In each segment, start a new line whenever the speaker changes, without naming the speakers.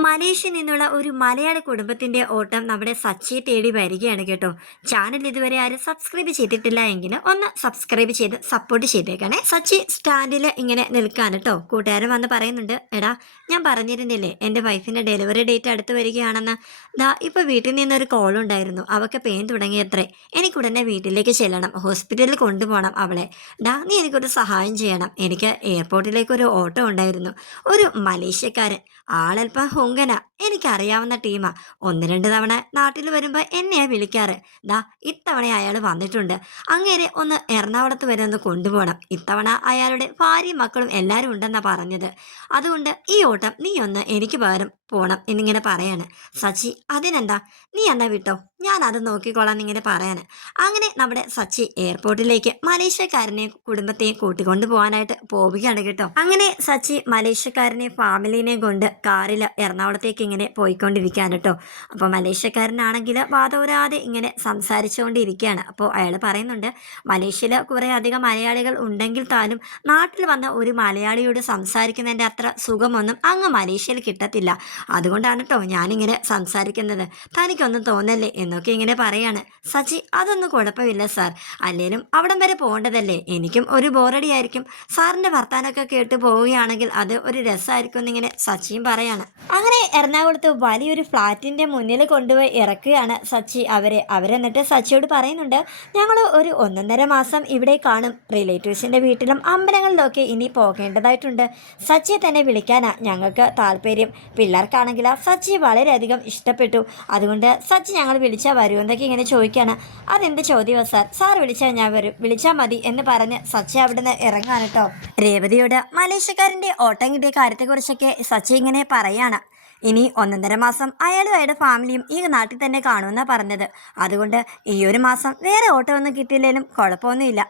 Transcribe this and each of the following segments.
മലേഷ്യയിൽ നിന്നുള്ള ഒരു മലയാള കുടുംബത്തിന്റെ ഓട്ടം നമ്മുടെ സച്ചി തേടി വരികയാണ് കേട്ടോ. ചാനൽ ഇതുവരെ ആരും സബ്സ്ക്രൈബ് ചെയ്തിട്ടില്ല എങ്കിൽ ഒന്ന് സബ്സ്ക്രൈബ് ചെയ്ത് സപ്പോർട്ട് ചെയ്തേക്കണേ. സച്ചി സ്റ്റാൻഡിൽ ഇങ്ങനെ നിൽക്കാൻ കേട്ടോ. കൂട്ടുകാരൻ വന്ന് പറയുന്നുണ്ട് എടാ ഞാൻ പറഞ്ഞിരുന്നില്ലേ എന്റെ വൈഫിന്റെ ഡെലിവറി ഡേറ്റ് അടുത്ത് വരികയാണെന്ന്. ദാ ഇപ്പോൾ വീട്ടിൽ നിന്നൊരു കോൾ ഉണ്ടായിരുന്നു. അവൾക്ക് പെയിൻ തുടങ്ങിയത്രേ. എനിക്ക് ഉടനെ വീട്ടിലേക്ക് ചെല്ലണം. ഹോസ്പിറ്റലിൽ കൊണ്ടുപോകണം അവളെ. ഡാ നീ എനിക്കൊരു സഹായം ചെയ്യണം. എനിക്ക് എയർപോർട്ടിലേക്ക് ഒരു ഓട്ടോ ഉണ്ടായിരുന്നു. ഒരു മലേഷ്യക്കാരൻ. ആളൽപ്പം ഹുങ്കന എനിക്കറിയാവുന്ന ടീമാ. ഒന്ന് രണ്ട് തവണ നാട്ടിൽ വരുമ്പോൾ എന്നെയാ വിളിക്കാറ്. ദാ ഇത്തവണ അയാൾ വന്നിട്ടുണ്ട്. അങ്ങേരെ ഒന്ന് എറണാകുളത്ത് വരെ ഒന്ന് കൊണ്ടുപോകണം ഇത്തവണ അയാളുടെ ഭാര്യയും മക്കളും എല്ലാവരും ഉണ്ടെന്നാ പറഞ്ഞത്. അതുകൊണ്ട് ഈ ഓട്ടം നീ ഒന്ന് എനിക്ക് പകരം പോണം എന്നിങ്ങനെ പറയാണ്. സച്ചി അതിനെന്താ? നീ എന്നാ വിട്ടോ? ഞാൻ അത് നോക്കിക്കോളാം എന്നിങ്ങനെ പറയാണ്. അങ്ങനെ നമ്മുടെ സച്ചി എയർപോർട്ടിലേക്ക് മലേഷ്യക്കാരനെയും കുടുംബത്തെയും കൂട്ടിക്കൊണ്ടു പോകാനായിട്ട് പോവുകയാണ് കേട്ടോ. അങ്ങനെ സച്ചി മലേഷ്യക്കാരനെയും ഫാമിലിനെയും കൊണ്ട് കാറിൽ എറണാകുളത്തേക്ക് ഇങ്ങനെ പോയിക്കൊണ്ടിരിക്കുകയാണ് കേട്ടോ. അപ്പോൾ മലേഷ്യക്കാരനാണെങ്കിൽ വാദോരാതെ ഇങ്ങനെ സംസാരിച്ചുകൊണ്ടിരിക്കുകയാണ്. അപ്പോൾ അയാൾ പറയുന്നുണ്ട് മലേഷ്യയിൽ കുറേ അധികം മലയാളികൾ ഉണ്ടെങ്കിൽ താനും നാട്ടിൽ വന്ന ഒരു മലയാളിയോട് സംസാരിക്കുന്നതിന്റെ അത്ര സുഖമൊന്നും അങ്ങ് മലേഷ്യയിൽ കിട്ടത്തില്ല. അതുകൊണ്ടാണ് കേട്ടോ ഞാനിങ്ങനെ സംസാരിക്കുന്നത്. തനിക്കൊന്നും തോന്നല്ലേ? എന്നൊക്കെ ഇങ്ങനെ പറയാണ്. സച്ചി അതൊന്നും കുഴപ്പമില്ല സാർ. അല്ലേലും അവിടം വരെ പോകേണ്ടതല്ലേ? എനിക്കും ഒരു ബോറടിയായിരിക്കും. സാറിന്റെ വർത്താനമൊക്കെ കേട്ട് പോവുകയാണെങ്കിൽ അത് ഒരു രസമായിരിക്കും എന്നിങ്ങനെ സച്ചിയും പറയാണ്. അങ്ങനെ എറണാകുളത്ത് വലിയൊരു ഫ്ലാറ്റിന്റെ മുന്നിൽ കൊണ്ടുപോയി ഇറക്കുകയാണ് സച്ചി. അവരെ അവരെന്നിട്ട് സച്ചിയോട് പറയുന്നുണ്ട് ഞങ്ങൾ ഒരു ഒന്നൊന്നര മാസം ഇവിടെ കാണും. റിലേറ്റീവ്സിന്റെ വീട്ടിലും അമ്പലങ്ങളിലൊക്കെ ഇനി പോകേണ്ടതായിട്ടുണ്ട്. സച്ചിയെ തന്നെ വിളിക്കാനാ ഞങ്ങൾക്ക് താല്പര്യം. പിള്ളേർക്കാണെങ്കിൽ സച്ചി വളരെയധികം ഇഷ്ടപ്പെട്ടു. അതുകൊണ്ട് സച്ചി ഞങ്ങൾ വിളിച്ചാൽ വരുമോ എന്നൊക്കെ ഇങ്ങനെ ചോദിക്കുകയാണ് അതെന്ത് ചോദ്യമോ സാർ? സാർ വിളിച്ചാൽ ഞാൻ വരും. വിളിച്ചാൽ മതി എന്ന് പറഞ്ഞ് സച്ചി അവിടുന്ന് നിന്ന് കേട്ടോ. രേവതിയോട് മലേഷ്യക്കാരന്റെ ഓട്ടം കിട്ടിയ കാര്യത്തെക്കുറിച്ചൊക്കെ സച്ചി ഇങ്ങനെ പറയാണ്. ഇനി ഒന്നൊന്നര മാസം അയാളും അയാളുടെ ഫാമിലിയും ഈ നാട്ടിൽ തന്നെ കാണുമെന്നാണ് പറഞ്ഞത്. അതുകൊണ്ട് ഈ ഒരു മാസം വേറെ ഓട്ടോ ഒന്നും കിട്ടിയില്ലെങ്കിലും കുഴപ്പമൊന്നുമില്ല.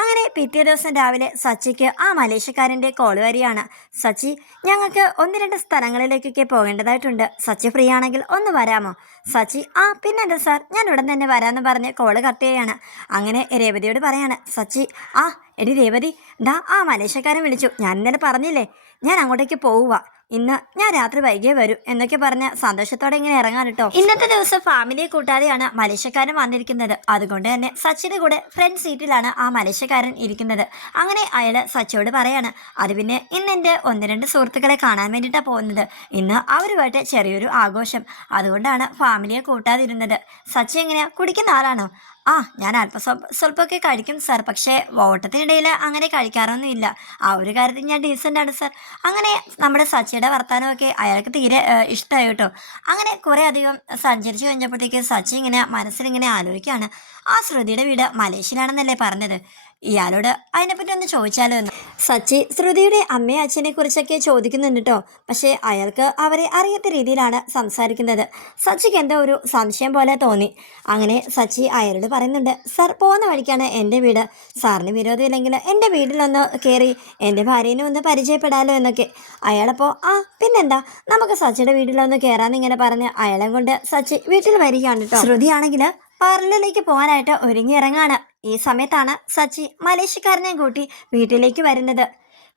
അങ്ങനെ പിറ്റേ ദിവസം രാവിലെ സച്ചിക്ക് ആ മലേഷ്യക്കാരന്റെ കോൾ വരികയാണ്. സച്ചി ഞങ്ങൾക്ക് ഒന്ന് രണ്ട് സ്ഥലങ്ങളിലേക്കൊക്കെ പോകേണ്ടതായിട്ടുണ്ട്. സച്ചി ഫ്രീ ആണെങ്കിൽ ഒന്ന് വരാമോ? സച്ചി ആ പിന്നെന്താ സാർ ഞാൻ ഉടൻ തന്നെ വരാമെന്ന് പറഞ്ഞ് കോൾ കട്ട് ചെയ്യാണ് അങ്ങനെ രേവതിയോട് പറയാണ് സച്ചി ആ എടി രേവതി ദാ ആ മലേഷ്യക്കാരൻ വിളിച്ചു. ഞാൻ ഇന്നലെ പറഞ്ഞില്ലേ ഞാൻ അങ്ങോട്ടേക്ക് പോവുക ഇന്ന് ഞാൻ രാത്രി വൈകിയേ വരും എന്നൊക്കെ പറഞ്ഞ സന്തോഷത്തോടെ ഇങ്ങനെ ഇറങ്ങാൻ കേട്ടോ ഇന്നത്തെ ദിവസം ഫാമിലിയെ കൂട്ടാതെയാണ് മലേഷ്യക്കാരൻ വന്നിരിക്കുന്നത്. അതുകൊണ്ട് തന്നെ സച്ചിന്റെ കൂടെ ഫ്രണ്ട് സീറ്റിലാണ് ആ മലേഷ്യക്കാരൻ ഇരിക്കുന്നത്. അങ്ങനെ അയാൾ സച്ചിയോട് പറയാണ് അത് പിന്നെ ഇന്ന് എന്റെ ഒന്ന് രണ്ട് സുഹൃത്തുക്കളെ കാണാൻ വേണ്ടിയിട്ടാണ് പോകുന്നത്. ഇന്ന് അവരുമായിട്ട് ചെറിയൊരു ആഘോഷം. അതുകൊണ്ടാണ് ഫാമിലിയെ കൂട്ടാതിരുന്നത്. സച്ചി എങ്ങനെയാ? കുടിക്കുന്ന ആളാണോ? ആ ഞാൻ അല്പം സ്വ സ്വല്പമൊക്കെ കഴിക്കും സാർ പക്ഷേ ഓട്ടത്തിനിടയിൽ അങ്ങനെ കഴിക്കാറൊന്നുമില്ല. ആ ഒരു കാര്യത്തിൽ ഞാൻ ഡീസന്റ് ആണ് സാർ അങ്ങനെ നമ്മുടെ സച്ചിയുടെ വർത്തമാനമൊക്കെ അയാൾക്ക് തീരെ ഇഷ്ടമായി കേട്ടോ. അങ്ങനെ കുറേ അധികം സഞ്ചരിച്ച് കഴിഞ്ഞപ്പോഴത്തേക്ക് സച്ചി ഇങ്ങനെ മനസ്സിലിങ്ങനെ ആലോചിക്കുകയാണ്. ആ ശ്രുതിയുടെ വീട് മലേഷ്യയിലാണെന്നല്ലേ പറഞ്ഞത്? ഇയാളോട് അതിനെപ്പറ്റി ഒന്ന് ചോദിച്ചാലോ എന്ന്. സച്ചി ശ്രുതിയുടെ അമ്മയെ അച്ഛനെ കുറിച്ചൊക്കെ ചോദിക്കുന്നുണ്ട് കേട്ടോ പക്ഷേ അയാൾക്ക് അവരെ അറിയാത്ത രീതിയിലാണ് സംസാരിക്കുന്നത്. സച്ചിക്ക് എന്തോ ഒരു സംശയം പോലെ തോന്നി. അങ്ങനെ സച്ചി അയാളോട് പറയുന്നുണ്ട് സാർ പോകുന്ന വഴിക്കാണ് എന്റെ വീട്. സാറിന് വിരോധമില്ലെങ്കിൽ എന്റെ വീട്ടിലൊന്ന് കയറി എന്റെ ഭാര്യനെ ഒന്ന് പരിചയപ്പെടാലോ എന്നൊക്കെ. അയാളപ്പോൾ ആ പിന്നെന്താ? നമുക്ക് സച്ചിയുടെ വീട്ടിലൊന്ന് കയറാന്ന് ഇങ്ങനെ പറഞ്ഞ് അയാളെ കൊണ്ട് സച്ചി വീട്ടിൽ വരികയാണ് കേട്ടോ ശ്രുതിയാണെങ്കിൽ പാർലറിലേക്ക് പോകാനായിട്ട് ഒരുങ്ങി ഇറങ്ങാണ്. ഈ സമയത്താണ് സച്ചി മലേഷ്യക്കാരനെ കൂട്ടി വീട്ടിലേക്ക് വരുന്നത്.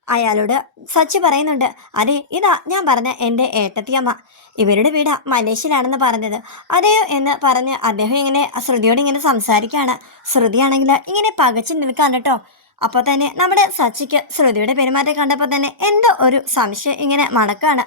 അയാളോട് സച്ചി പറയുന്നുണ്ട് അതെ ഇതാ ഞാൻ പറഞ്ഞ എന്റെ ഏട്ടത്തിയമ്മ. ഇവരുടെ വീട് മലേഷ്യയിലാണെന്ന് പറഞ്ഞത്. അതെയോ എന്ന് പറഞ്ഞ് അദ്ദേഹം ഇങ്ങനെ ശ്രുതിയോട് ഇങ്ങനെ സംസാരിക്കുകയാണ്. ശ്രുതിയാണെങ്കിൽ ഇങ്ങനെ പകച്ചു നിൽക്കാൻ കേട്ടോ. അപ്പോൾ തന്നെ നമ്മുടെ സച്ചിക്ക് ശ്രുതിയുടെ പെരുമാറ്റം കണ്ടപ്പോൾ തന്നെ എന്തോ ഒരു സംശയം ഇങ്ങനെ മണക്കാണ്.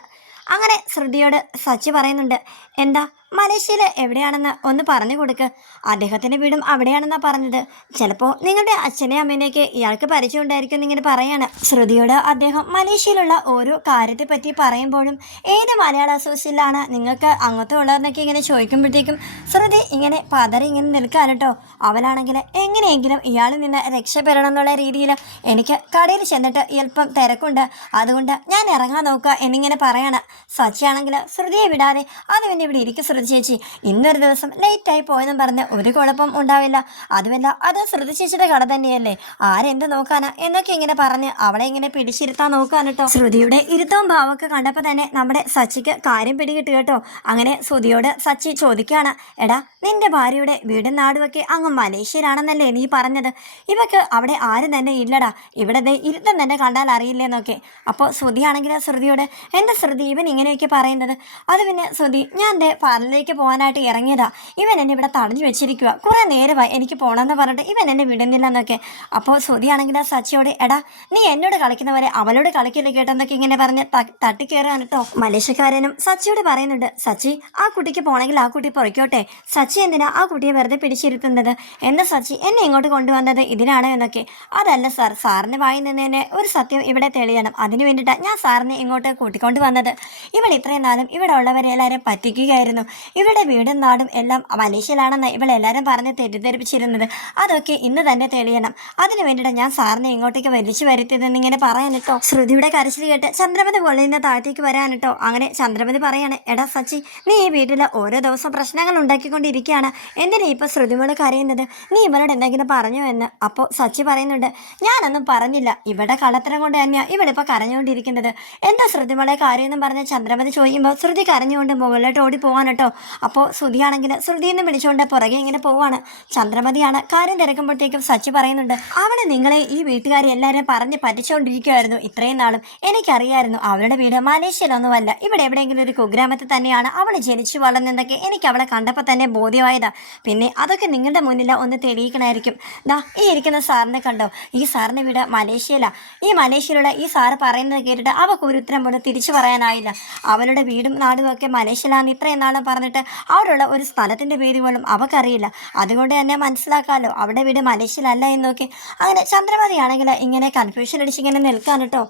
അങ്ങനെ ശ്രുതിയോട് സച്ചി പറയുന്നുണ്ട് എന്താ മലേഷ്യയിൽ എവിടെയാണെന്ന് ഒന്ന് പറഞ്ഞു കൊടുക്ക്. അദ്ദേഹത്തിന്റെ വീടും അവിടെയാണെന്നാണ് പറഞ്ഞത്. ചിലപ്പോൾ നിങ്ങളുടെ അച്ഛനെയും അമ്മേനെയൊക്കെ ഇയാൾക്ക് പരിചയം ഉണ്ടായിരിക്കും എന്നിങ്ങനെ പറയാണ്. ശ്രുതിയോട് അദ്ദേഹം മലേഷ്യയിലുള്ള ഓരോ കാര്യത്തെപ്പറ്റി പറയുമ്പോഴും ഏത് മലയാള അസോസിയേഷനിലാണ് നിങ്ങൾക്ക് അങ്ങോട്ട് ഉള്ളതെന്നൊക്കെ ഇങ്ങനെ ചോദിക്കുമ്പോഴത്തേക്കും ശ്രുതി ഇങ്ങനെ പതറി ഇങ്ങനെ നിൽക്കാനട്ടോ കേട്ടോ അവളാണെങ്കിൽ എങ്ങനെയെങ്കിലും ഇയാളിൽ നിന്ന് രക്ഷപ്പെടണം എന്നുള്ള രീതിയിൽ എനിക്ക് കടയിൽ ചെന്നിട്ട് അല്പം തിരക്കുണ്ട്. അതുകൊണ്ട് ഞാൻ ഇറങ്ങാൻ നോക്കുക എന്നിങ്ങനെ പറയണം. സച്ചിയാണെങ്കിൽ ശ്രുതിയെ വിടാതെ അത് പിന്നെ ഇവിടെ ഇരിക്കും ശ്രുതി ചേച്ചി ഇന്നൊരു ദിവസം ലേറ്റ് ആയി പോയെന്നും പറഞ്ഞ് ഒരു കുഴപ്പം ഉണ്ടാവില്ല. അതുമല്ല അത് ശ്രുതി ചേച്ചിയുടെ കട തന്നെയല്ലേ? ആരെന്ത് നോക്കാനാ? എന്നൊക്കെ ഇങ്ങനെ പറഞ്ഞ് അവളെ ഇങ്ങനെ പിടിച്ചിരുത്താൻ നോക്കാൻ കേട്ടോ ശ്രുതിയുടെ ഇരുത്തവും ഭാവമൊക്കെ കണ്ടപ്പോൾ തന്നെ നമ്മുടെ സച്ചിക്ക് കാര്യം പിടികിട്ട് കേട്ടോ. അങ്ങനെ ശ്രുതിയോട് സച്ചി ചോദിക്കുകയാണ് എടാ നിന്റെ ഭാര്യയുടെ വീടും നാടുമൊക്കെ അങ്ങ് മലേഷ്യയിലാണെന്നല്ലേ നീ പറഞ്ഞത്? ഇവക്ക് അവിടെ ആരും തന്നെ ഇല്ലടാ. ഇവിടെ ഇരുത്തം തന്നെ കണ്ടാൽ അറിയില്ലെന്നൊക്കെ. അപ്പോൾ ശ്രുതിയാണെങ്കിൽ ശ്രുതിയോട് എന്റെ ശ്രുതി ഇവൻ ഇങ്ങനെയൊക്കെ പറയുന്നത്? അത് പിന്നെ ശ്രുതി ഞാൻ ദേ പാർലറിലേക്ക് പോകാനായിട്ട് ഇറങ്ങിയതാ. ഇവൻ എന്നെ ഇവിടെ തടഞ്ഞു വെച്ചിരിക്കുക കുറേ നേരമായി എനിക്ക് പോകണമെന്ന് പറഞ്ഞിട്ട് ഇവൻ എന്നെ വിടുന്നില്ല എന്നൊക്കെ. അപ്പോൾ ശ്രുതിയാണെങ്കിൽ സച്ചിയോട് എടാ നീ എന്നോട് കളിക്കുന്നവരെ അവനോട് കളിക്കില്ല കേട്ടെന്നൊക്കെ ഇങ്ങനെ പറഞ്ഞ് തട്ടിക്കയറാണ് കേട്ടോ മലേഷ്യക്കാരനും സച്ചിയോട് പറയുന്നുണ്ട് സച്ചി ആ കുട്ടിക്ക് പോകണമെങ്കിൽ ആ കുട്ടി പുറയ്ക്കോട്ടെ സച്ചി എന്തിനാ ആ കുട്ടിയെ വെറുതെ പിടിച്ചിരുത്തുന്നത്? എന്ന സച്ചി എന്നെ ഇങ്ങോട്ട് കൊണ്ടുവന്നത്? ഇതിനാണ് എന്നൊക്കെ. അതല്ല സാർ സാറിന് വായി നിന്നതിന് ഒരു സത്യം ഇവിടെ തെളിയണം. അതിനു വേണ്ടിയിട്ടാണ് ഞാൻ സാറിനെ ഇങ്ങോട്ട് കൂട്ടിക്കൊണ്ട് വന്നത്. ഇവൾ ഇത്രയും നാളും ഇവിടെ ഉള്ളവരെ എല്ലാവരും പറ്റിക്കുകയായിരുന്നു. ഇവരുടെ വീടും നാടും എല്ലാം മലേഷ്യയിലാണെന്ന് ഇവളെല്ലാവരും പറഞ്ഞ് തെറ്റിദ്ധരിപ്പിച്ചിരുന്നത്. അതൊക്കെ ഇന്ന് തന്നെ തെളിയണം. അതിനു വേണ്ടിയിട്ട് ഞാൻ സാറിനെ ഇങ്ങോട്ടേക്ക് വലിച്ചു വരുത്തിയതെന്ന് ഇങ്ങനെ പറയാൻ കേട്ടോ ശ്രുതിയുടെ കരച്ചിൽ കേട്ട് ചന്ദ്രമതി പൊള്ളിന്റെ താഴത്തേക്ക് വരാൻ കേട്ടോ അങ്ങനെ ചന്ദ്രമതി പറയാണ് എടാ സച്ചി നീ ഈ വീട്ടിൽ ഓരോ ദിവസം പ്രശ്നങ്ങൾ ഉണ്ടാക്കിക്കൊണ്ടിരിക്കുകയാണ്. എന്തിനാ ഇപ്പൊ ശ്രുതിമോൾ കരയുന്നത്? നീ ഇവളോട് എന്തെങ്കിലും പറഞ്ഞു എന്ന്. അപ്പോൾ സച്ചി പറയുന്നുണ്ട് ഞാനൊന്നും പറഞ്ഞില്ല. ഇവിടെ കള്ളത്തരം കൊണ്ട് തന്നെയാണ് ഇവളിപ്പോൾ കരഞ്ഞുകൊണ്ടിരിക്കുന്നത്. എന്താ ശ്രുതിമോളെ കാര്യമെന്നും പറഞ്ഞ ചന്ദ്രമതി ചോദിക്കുമ്പോൾ ശ്രുതി കരഞ്ഞുകൊണ്ട് മുകളിലോട്ട് ഓടി പോകാനോ അപ്പോൾ ശ്രുതിയാണെങ്കിൽ ശ്രുതി എന്ന് വിളിച്ചുകൊണ്ട് പുറകെ ഇങ്ങനെ പോവാണ്. ചന്ദ്രമതിയാണ് കാര്യം തിരക്കുമ്പോഴത്തേക്കും സച്ചി പറയുന്നുണ്ട് അവൾ നിങ്ങളെ ഈ വീട്ടുകാരെ എല്ലാവരും പറഞ്ഞ് പറ്റിച്ചുകൊണ്ടിരിക്കുമായിരുന്നു ഇത്രയും നാളും. എനിക്കറിയായിരുന്നു അവളുടെ വീട് മലേഷ്യയിലൊന്നുമല്ല. ഇവിടെ എവിടെയെങ്കിലും ഒരു കുഗ്രാമത്തിൽ തന്നെയാണ് അവൾ ജനിച്ചു വളർന്നെന്നൊക്കെ എനിക്ക് അവളെ കണ്ടപ്പോൾ തന്നെ ബോധ്യമായതാ. പിന്നെ അതൊക്കെ നിങ്ങളുടെ മുന്നിൽ ഒന്ന് തെളിയിക്കണമായിരിക്കും ദാ ഈ ഇരിക്കുന്ന സാറിനെ കണ്ടോ? ഈ സാറിന്റെ വീട് മലേഷ്യയിലാണ് ഈ മലേഷ്യയിലുള്ള ഈ സാറ് പറയുന്നത് കേട്ടിട്ട് അവൾക്ക് ഒരു ഉത്തരം പോലും തിരിച്ചു പറയാനായില്ല. അവളുടെ വീടും നാടും ഒക്കെ മലേഷ്യയിലാണ് ഇത്രയും നാളും പറഞ്ഞിട്ട് അവിടെയുള്ള ഒരു സ്ഥലത്തിന്റെ പേര് പോലും അവക്കറിയില്ല. അതുകൊണ്ട് തന്നെ മനസ്സിലാക്കാമല്ലോ അവിടെ വീട് മലേഷ്യയിലല്ല എന്നൊക്കെ. അങ്ങനെ ചന്ദ്രമതിയാണെങ്കിൽ ഇങ്ങനെ കൺഫ്യൂഷൻ അടിച്ചിങ്ങനെ നിൽക്കാൻ കേട്ടോ